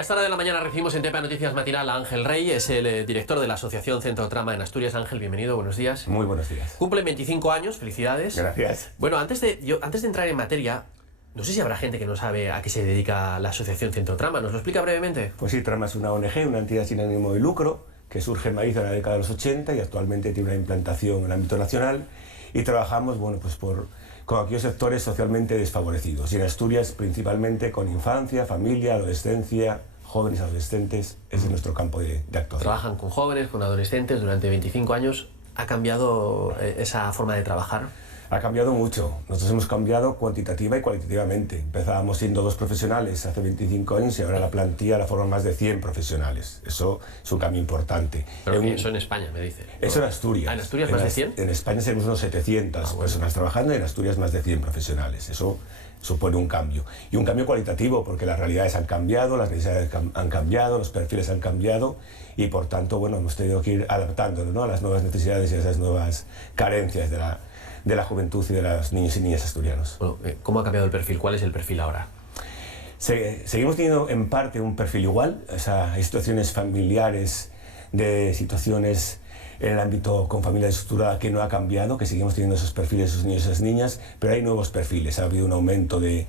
A esta hora de la mañana recibimos en TPA Noticias Matinal a Ángel Rey, es el director de la Asociación Centro Trama en Asturias. Ángel, bienvenido, buenos días. Muy buenos días. Cumple 25 años, felicidades. Gracias. Bueno, antes de entrar en materia, no sé si habrá gente que no sabe a qué se dedica la Asociación Centro Trama. ¿Nos lo explica brevemente? Pues sí, Trama es una ONG, una entidad sin ánimo de lucro, que surge en Madrid en la década de los 80 y actualmente tiene una implantación en el ámbito nacional y trabajamos, bueno, pues con aquellos sectores socialmente desfavorecidos y en Asturias principalmente con infancia, familia, adolescencia, jóvenes adolescentes. Ese es nuestro campo de actuación. Trabajan con jóvenes, con adolescentes durante 25 años. ¿Ha cambiado esa forma de trabajar? Ha cambiado mucho. Nosotros hemos cambiado cuantitativa y cualitativamente. Empezábamos siendo 2 profesionales hace 25 años y ahora la plantilla la forman más de 100 profesionales. Eso es un cambio importante. Pero eso en España, me dice. Eso en Asturias. ¿Ah, en Asturias más de 100? En España tenemos unos 700 personas trabajando y en Asturias más de 100 profesionales. Eso supone un cambio. Y un cambio cualitativo porque las realidades han cambiado, las necesidades han cambiado, los perfiles han cambiado y por tanto, bueno, hemos tenido que ir adaptándonos, ¿no?, a las nuevas necesidades y a esas nuevas carencias de la juventud y de los niños y niñas asturianos. Bueno, ¿cómo ha cambiado el perfil? ¿Cuál es el perfil ahora? Seguimos teniendo en parte un perfil igual, o sea, hay situaciones familiares, de situaciones en el ámbito con familia desestructurada que no ha cambiado, que seguimos teniendo esos perfiles, esos niños y esas niñas, pero hay nuevos perfiles. Ha habido un aumento de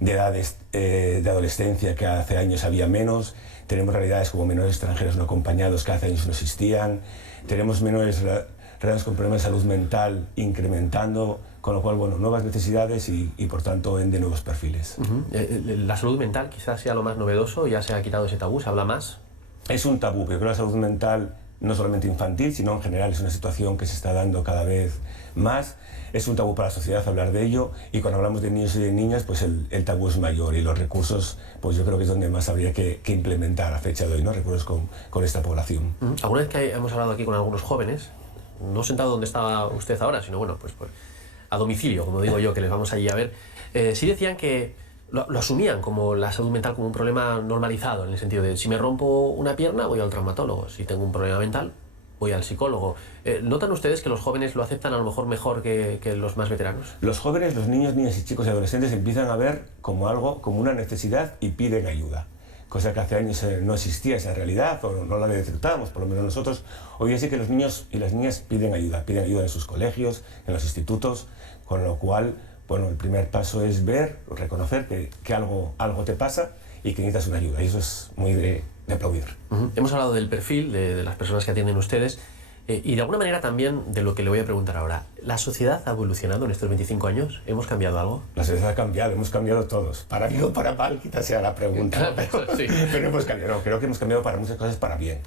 edades de adolescencia que hace años había menos, tenemos realidades como menores extranjeros no acompañados que hace años no existían, tenemos menores reales con problemas de salud mental incrementando, con lo cual, bueno, nuevas necesidades y por tanto de nuevos perfiles. La salud mental quizás sea lo más novedoso, ya se ha quitado ese tabú, ¿se habla más? Es un tabú, pero creo que la salud mental, no solamente infantil, sino en general es una situación que se está dando cada vez más. Es un tabú para la sociedad hablar de ello y cuando hablamos de niños y de niñas, pues el tabú es mayor y los recursos, pues yo creo que es donde más habría que implementar a fecha de hoy, ¿no?, recursos con esta población. Alguna vez que hemos hablado aquí con algunos jóvenes, no sentado donde estaba usted ahora, sino bueno, pues a domicilio, como digo yo, que les vamos allí a ver, sí decían que lo asumían como la salud mental como un problema normalizado, en el sentido de si me rompo una pierna voy al traumatólogo, si tengo un problema mental voy al psicólogo. ¿Notan ustedes que los jóvenes lo aceptan a lo mejor que los más veteranos? Los jóvenes, los niños, niñas y chicos y adolescentes empiezan a ver como algo, como una necesidad y piden ayuda. Cosa que hace años no existía esa realidad o no la detectábamos, por lo menos nosotros. Hoy sí que los niños y las niñas piden ayuda en sus colegios, en los institutos, con lo cual, bueno, el primer paso es ver, reconocer que algo te pasa y que necesitas una ayuda, y eso es muy de aplaudir. Hemos hablado del perfil de las personas que atienden ustedes y de alguna manera también de lo que le voy a preguntar ahora. ¿La sociedad ha evolucionado en estos 25 años? ¿Hemos cambiado algo? La sociedad ha cambiado, hemos cambiado todos. Para bien o para mal, quizás sea la pregunta. Sí. Pero hemos cambiado, no, creo que hemos cambiado para muchas cosas para bien.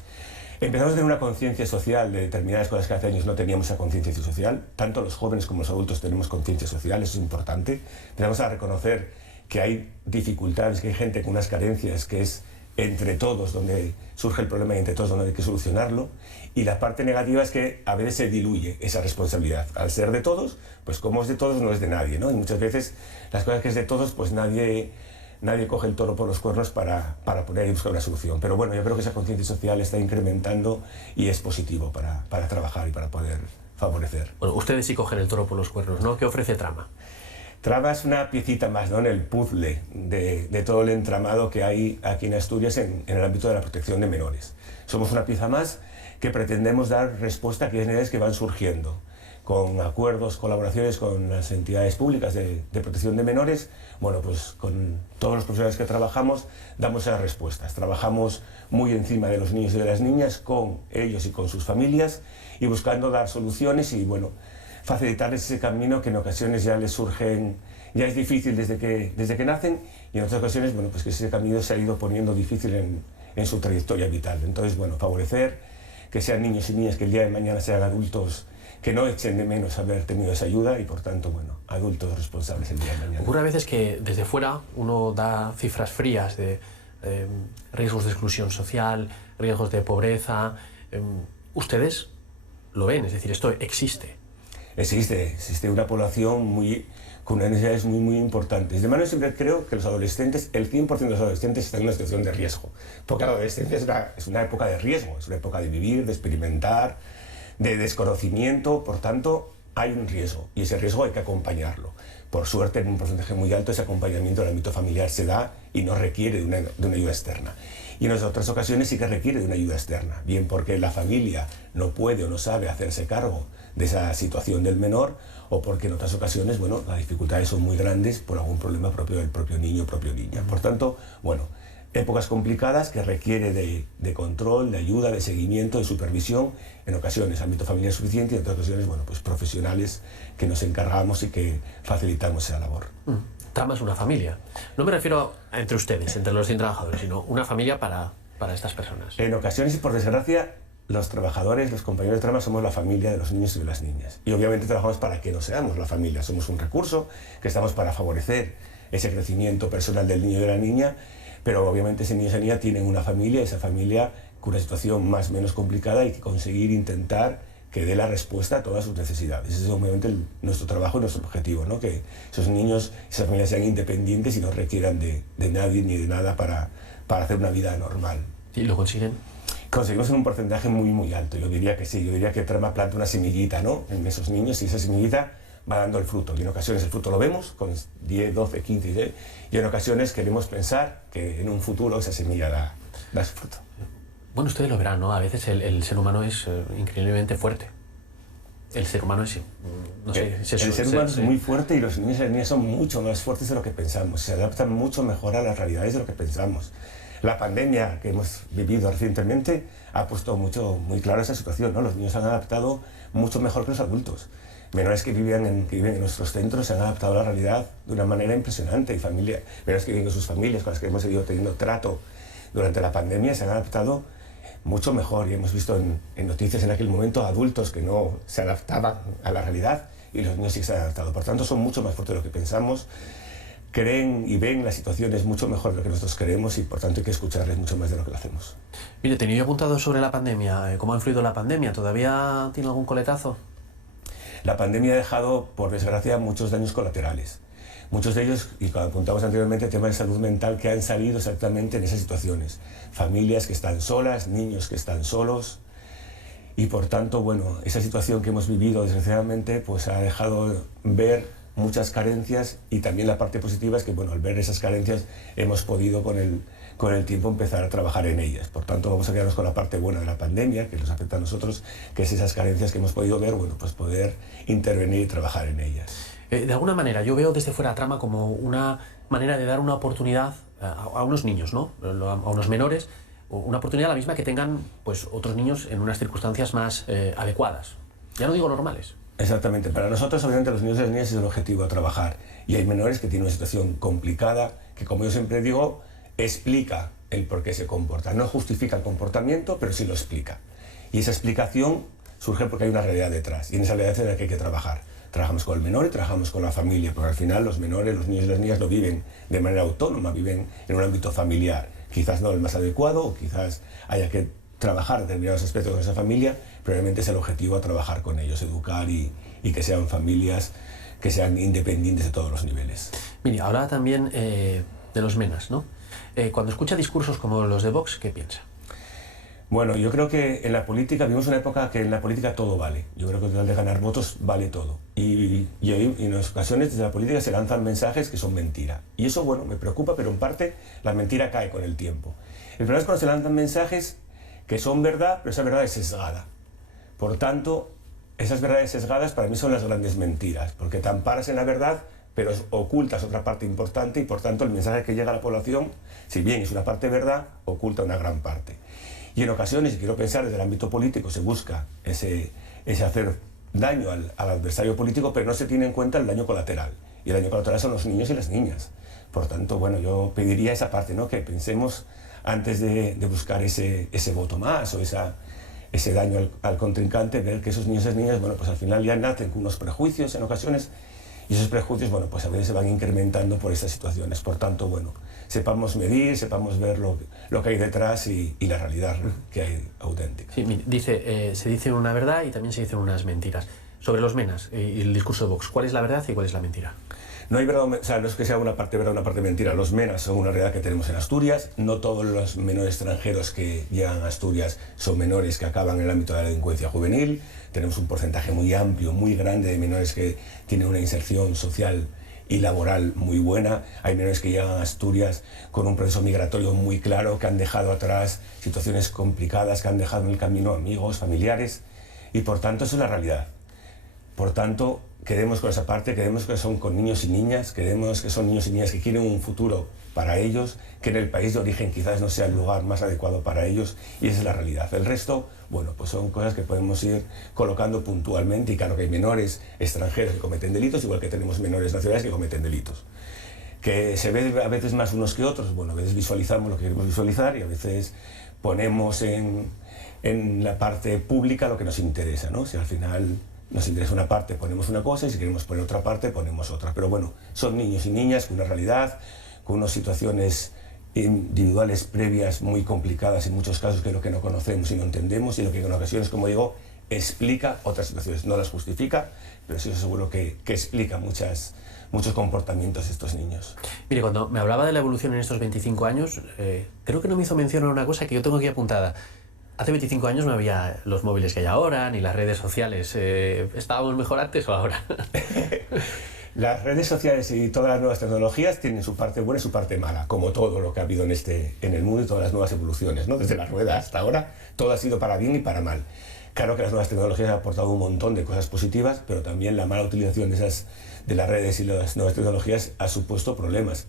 Empezamos a tener una conciencia social de determinadas cosas que hace años no teníamos esa conciencia social. Tanto los jóvenes como los adultos tenemos conciencia social, eso es importante. Empezamos a reconocer que hay dificultades, que hay gente con unas carencias, que es entre todos donde surge el problema y entre todos donde hay que solucionarlo. Y la parte negativa es que a veces se diluye esa responsabilidad. Al ser de todos, pues como es de todos no es de nadie, ¿no? Y muchas veces las cosas que es de todos, pues nadie coge el toro por los cuernos para poner y buscar una solución. Pero bueno, yo creo que esa conciencia social está incrementando y es positivo para trabajar y para poder favorecer. Bueno, ustedes sí cogen el toro por los cuernos, ¿no? ¿Qué ofrece Trama? Trama es una piecita más, ¿no?, en el puzzle de todo el entramado que hay aquí en Asturias en el ámbito de la protección de menores. Somos una pieza más que pretendemos dar respuesta a aquellas necesidades que van surgiendo. Con acuerdos, colaboraciones con las entidades públicas de protección de menores, bueno, pues con todos los profesionales que trabajamos damos esas respuestas. Trabajamos muy encima de los niños y de las niñas, con ellos y con sus familias, y buscando dar soluciones y, bueno, facilitarles ese camino que en ocasiones ya les surgen, ya es difícil desde que nacen, y en otras ocasiones, bueno, pues que ese camino se ha ido poniendo difícil en su trayectoria vital. Entonces, bueno, favorecer que sean niños y niñas que el día de mañana sean adultos que no echen de menos haber tenido esa ayuda y, por tanto, bueno, adultos responsables el día de mañana. Ocurre a veces que desde fuera uno da cifras frías de riesgos de exclusión social, riesgos de pobreza. Ustedes lo ven, es decir, esto existe. Existe una población con unas necesidades muy importantes. De manera siempre creo que los adolescentes, el 100% de los adolescentes están en una situación de riesgo. Porque la adolescencia es una época de riesgo, es una época de vivir, de experimentar, de desconocimiento. Por tanto, hay un riesgo y ese riesgo hay que acompañarlo. Por suerte, en un porcentaje muy alto, ese acompañamiento en el ámbito familiar se da y no requiere de una ayuda externa. Y en otras ocasiones sí que requiere de una ayuda externa, bien porque la familia no puede o no sabe hacerse cargo de esa situación del menor, o porque en otras ocasiones, bueno, las dificultades son muy grandes por algún problema propio del propio niño o propia niña. Por tanto, bueno, épocas complicadas que requiere de control, de ayuda, de seguimiento, de supervisión, en ocasiones ámbito familiar suficiente y en otras ocasiones, bueno, pues profesionales que nos encargamos y que facilitamos esa labor. Trama es una familia. No me refiero a entre ustedes, entre los 100 trabajadores, sino una familia para estas personas. En ocasiones, y por desgracia, los trabajadores, los compañeros de trama, somos la familia de los niños y de las niñas. Y obviamente trabajamos para que no seamos la familia. Somos un recurso que estamos para favorecer ese crecimiento personal del niño y de la niña, pero obviamente ese niño y esa niña tienen una familia, esa familia con una situación más o menos complicada y que conseguir intentar que dé la respuesta a todas sus necesidades. Ese es obviamente nuestro trabajo y nuestro objetivo, ¿no? Que esos niños, esas familias sean independientes y no requieran de nadie ni de nada para hacer una vida normal. ¿Y lo consiguen? Conseguimos en un porcentaje muy, muy alto. Yo diría que sí, yo diría que Trama planta una semillita, ¿no?, en esos niños, y esa semillita va dando el fruto. Y en ocasiones el fruto lo vemos con 10, 12, 15, 10, y en ocasiones queremos pensar que en un futuro esa semilla da su fruto. Bueno, ustedes lo verán, ¿no? A veces el ser humano es increíblemente fuerte. El ser humano es... No sé, el ser humano es muy fuerte y los niños y las niñas son mucho más fuertes de lo que pensamos. Se adaptan mucho mejor a las realidades de lo que pensamos. La pandemia que hemos vivido recientemente ha puesto muy claro esa situación, ¿no? Los niños se han adaptado mucho mejor que los adultos. Menores que viven en nuestros centros se han adaptado a la realidad de una manera impresionante. Y menores que viven con sus familias, con las que hemos seguido teniendo trato durante la pandemia, se han adaptado mucho mejor. Y hemos visto en noticias en aquel momento adultos que no se adaptaban a la realidad y los niños sí se han adaptado. Por tanto, son mucho más fuertes de lo que pensamos. Creen y ven las situaciones mucho mejor de lo que nosotros creemos y por tanto hay que escucharles mucho más de lo que lo hacemos. Mire, tenía yo apuntado sobre la pandemia. ¿Cómo ha influido la pandemia? ¿Todavía tiene algún coletazo? La pandemia ha dejado, por desgracia, muchos daños colaterales. Muchos de ellos, y como apuntamos anteriormente, temas de salud mental que han salido exactamente en esas situaciones. Familias que están solas, niños que están solos. Y por tanto, bueno, esa situación que hemos vivido, desgraciadamente, pues ha dejado ver muchas carencias, y también la parte positiva es que, bueno, al ver esas carencias hemos podido con el tiempo empezar a trabajar en ellas. Por tanto, vamos a quedarnos con la parte buena de la pandemia, que nos afecta a nosotros, que es esas carencias que hemos podido ver, bueno, pues poder intervenir y trabajar en ellas. De alguna manera, yo veo desde fuera Trama como una manera de dar una oportunidad a unos niños, ¿no? A unos menores, una oportunidad la misma que tengan pues, otros niños en unas circunstancias más adecuadas. Ya no digo normales. Exactamente. Para nosotros, obviamente, los niños y las niñas es el objetivo a trabajar. Y hay menores que tienen una situación complicada que, como yo siempre digo, explica el por qué se comporta. No justifica el comportamiento, pero sí lo explica. Y esa explicación surge porque hay una realidad detrás. Y en esa realidad es en la que hay que trabajar. Trabajamos con el menor y trabajamos con la familia, porque al final los menores, los niños y las niñas no viven de manera autónoma, viven en un ámbito familiar. Quizás no el más adecuado, o quizás haya que trabajar determinados aspectos con esa familia, pero realmente es el objetivo a trabajar con ellos, educar y que sean familias que sean independientes de todos los niveles. Mire, hablaba también de los menas, ¿no? Cuando escucha discursos como los de Vox, ¿qué piensa? Bueno, yo creo que en la política, vivimos una época que en la política todo vale. Yo creo que al de ganar votos vale todo. Y en ocasiones desde la política se lanzan mensajes que son mentira. Y eso, bueno, me preocupa, pero en parte la mentira cae con el tiempo. El problema es cuando se lanzan mensajes que son verdad, pero esa verdad es sesgada. Por tanto, esas verdades sesgadas para mí son las grandes mentiras, porque te amparas en la verdad, pero ocultas otra parte importante, y por tanto el mensaje que llega a la población, si bien es una parte verdad, oculta una gran parte. Y en ocasiones, y quiero pensar desde el ámbito político, se busca ese hacer daño al adversario político, pero no se tiene en cuenta el daño colateral. Y el daño colateral son los niños y las niñas. Por tanto, bueno, yo pediría esa parte, ¿no?, que pensemos antes de buscar ese voto más o ese daño al contrincante, ver que esos niños y esas niñas, bueno, pues al final ya nacen con unos prejuicios en ocasiones, y esos prejuicios, bueno, pues a veces se van incrementando por estas situaciones. Por tanto, bueno, sepamos medir, sepamos ver lo que hay detrás y la realidad que hay auténtica. Sí, dice, se dice una verdad y también se dicen unas mentiras. sobre los menas y el discurso de Vox. ¿Cuál es la verdad y cuál es la mentira? No hay verdad, o sea, no es que sea una parte verdad, una parte mentira. Los menas son una realidad que tenemos en Asturias. No todos los menores extranjeros que llegan a Asturias son menores que acaban en el ámbito de la delincuencia juvenil. Tenemos un porcentaje muy amplio, muy grande de menores que tienen una inserción social y laboral muy buena. Hay menores que llegan a Asturias con un proceso migratorio muy claro, que han dejado atrás situaciones complicadas, que han dejado en el camino amigos, familiares, y por tanto eso es la realidad. Por tanto, queremos con esa parte, queremos que son con niños y niñas, queremos que son niños y niñas que quieren un futuro para ellos, que en el país de origen quizás no sea el lugar más adecuado para ellos, y esa es la realidad. El resto, bueno, pues son cosas que podemos ir colocando puntualmente, y claro que hay menores extranjeros que cometen delitos, igual que tenemos menores nacionales que cometen delitos. Que se ve a veces más unos que otros, bueno, a veces visualizamos lo que queremos visualizar y a veces ponemos en la parte pública lo que nos interesa, ¿no? Si al final nos interesa una parte, ponemos una cosa, y si queremos poner otra parte, ponemos otra. Pero bueno, son niños y niñas con una realidad, con unas situaciones individuales previas muy complicadas en muchos casos, que es lo que no conocemos y no entendemos, y lo que en ocasiones, como digo, explica otras situaciones. No las justifica, pero sí seguro que explica muchos comportamientos de estos niños. Mire, cuando me hablaba de la evolución en estos 25 años, creo que no me hizo mención a una cosa que yo tengo aquí apuntada. Hace 25 años no había los móviles que hay ahora, ni las redes sociales. ¿Estábamos mejor antes o ahora? Las redes sociales y todas las nuevas tecnologías tienen su parte buena y su parte mala, como todo lo que ha habido en el mundo y todas las nuevas evoluciones, ¿no? Desde la rueda hasta ahora, todo ha sido para bien y para mal. Claro que las nuevas tecnologías han aportado un montón de cosas positivas, pero también la mala utilización de las redes y las nuevas tecnologías ha supuesto problemas.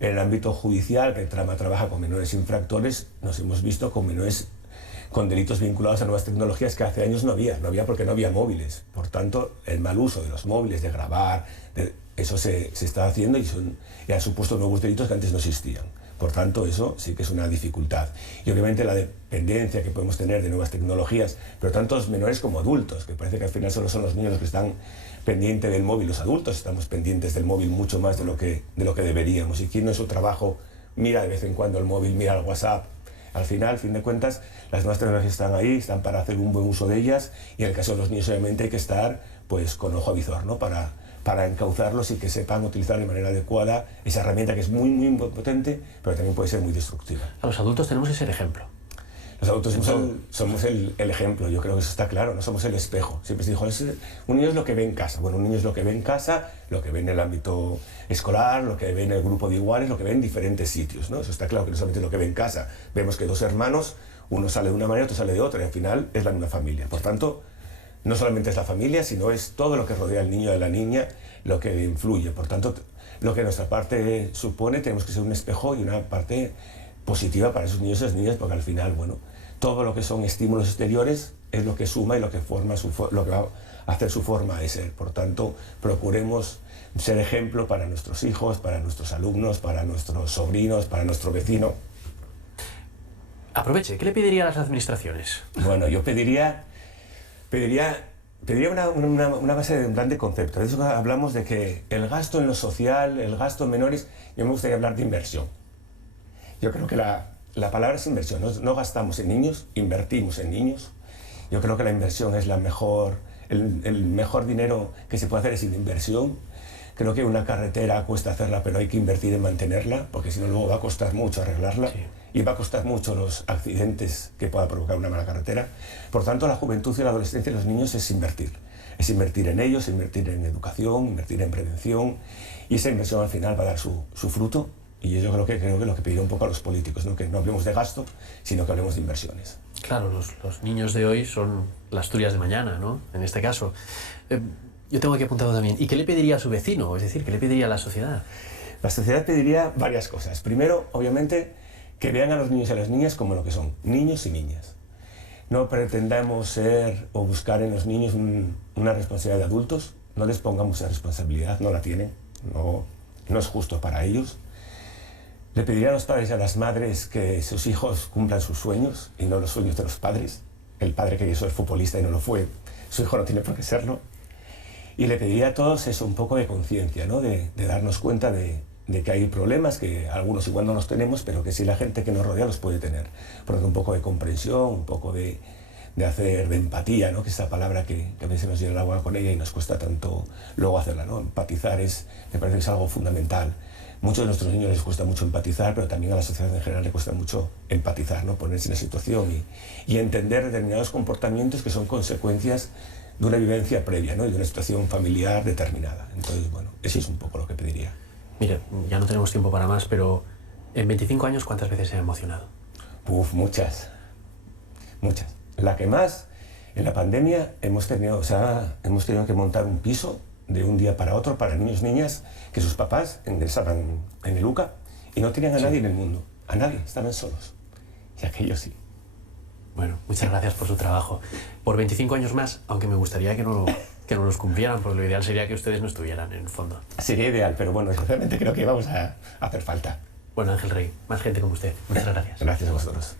En el ámbito judicial, que Trama trabaja con menores infractores, nos hemos visto con menores con delitos vinculados a nuevas tecnologías que hace años no había porque no había móviles. Por tanto, el mal uso de los móviles, de grabar, eso se está haciendo y ha supuesto nuevos delitos que antes no existían. Por tanto, eso sí que es una dificultad. Y obviamente la dependencia que podemos tener de nuevas tecnologías, pero tanto los menores como adultos, que parece que al final solo son los niños los que están pendientes del móvil. Los adultos estamos pendientes del móvil mucho más de lo que deberíamos. Y quien no es su trabajo mira de vez en cuando el móvil, mira el WhatsApp. Al final, al fin de cuentas, las nuevas tecnologías están ahí, están para hacer un buen uso de ellas, y en el caso de los niños obviamente hay que estar pues con ojo avizor, ¿no? Para encauzarlos y que sepan utilizar de manera adecuada esa herramienta que es muy, muy potente, pero también puede ser muy destructiva. A los adultos tenemos que ser ejemplo. Los adultos somos el ejemplo, yo creo que eso está claro, no somos el espejo. Siempre se dijo, un niño es lo que ve en casa. Bueno, un niño es lo que ve en casa, lo que ve en el ámbito escolar, lo que ve en el grupo de iguales, lo que ve en diferentes sitios, ¿no? Eso está claro, que no solamente lo que ve en casa. Vemos que dos hermanos, uno sale de una manera, otro sale de otra, y al final es la misma familia. Por tanto, no solamente es la familia, sino es todo lo que rodea al niño y a la niña lo que influye. Por tanto, lo que nuestra parte supone, tenemos que ser un espejo y una parte positiva para esos niños y esas niñas, porque al final, bueno, todo lo que son estímulos exteriores es lo que suma y lo que forma lo que va a hacer su forma de ser. Por tanto, procuremos ser ejemplo para nuestros hijos, para nuestros alumnos, para nuestros sobrinos, para nuestro vecino. Aproveche, ¿qué le pediría a las administraciones? Bueno, yo pediría una base de un plan de concepto. De eso hablamos de que el gasto en lo social, el gasto en menores, yo me gustaría hablar de inversión. Yo creo que la palabra es inversión. No gastamos en niños, invertimos en niños. Yo creo que la inversión es el mejor dinero que se puede hacer es en inversión. Creo que una carretera cuesta hacerla, pero hay que invertir en mantenerla, porque si no luego va a costar mucho arreglarla. Sí. Y va a costar mucho los accidentes que pueda provocar una mala carretera. Por tanto, la juventud y la adolescencia de los niños es invertir. Es invertir en ellos, invertir en educación, invertir en prevención. Y esa inversión al final va a dar su fruto. Y yo creo que lo que pediría un poco a los políticos, ¿no? Que no hablemos de gasto, sino que hablemos de inversiones. Claro, los niños de hoy son las Asturias de mañana, ¿no? En este caso. Yo tengo aquí apuntado también. ¿Y qué le pediría a su vecino? Es decir, ¿qué le pediría a la sociedad? La sociedad pediría varias cosas. Primero, obviamente, que vean a los niños y a las niñas como lo que son, niños y niñas. No pretendamos ser o buscar en los niños una responsabilidad de adultos. No les pongamos esa responsabilidad, no la tienen. No es justo para ellos. Le pediría a los padres y a las madres que sus hijos cumplan sus sueños y no los sueños de los padres. El padre que quiso ser futbolista y no lo fue, su hijo no tiene por qué serlo. Y le pediría a todos eso, un poco de conciencia, ¿no? de darnos cuenta de que hay problemas, que algunos igual no los tenemos, pero que sí la gente que nos rodea los puede tener. Por lo tanto, un poco de comprensión, un poco de de empatía, ¿no? Que es esa palabra que a veces nos llena el agua con ella y nos cuesta tanto luego hacerla, ¿no? Empatizar me parece que es algo fundamental. Muchos de nuestros niños les cuesta mucho empatizar, pero también a la sociedad en general le cuesta mucho empatizar, ¿no? Ponerse en la situación y entender determinados comportamientos que son consecuencias de una vivencia previa, ¿no? Y de una situación familiar determinada. Entonces, bueno, eso es un poco lo que pediría. Mire, ya no tenemos tiempo para más, pero en 25 años, ¿cuántas veces se ha emocionado? Uf, muchas. Muchas. La que más, en la pandemia hemos tenido que montar un piso de un día para otro para niños y niñas que sus papás ingresaban en el UCA y no tenían a nadie en el mundo. A nadie, estaban solos. Y aquello sí. Bueno, muchas gracias por su trabajo. Por 25 años más, aunque me gustaría que no los cumplieran, porque lo ideal sería que ustedes no estuvieran en el fondo. Sería ideal, pero bueno, sinceramente creo que vamos a hacer falta. Bueno, Ángel Rey, más gente como usted. Muchas gracias. Gracias a vosotros.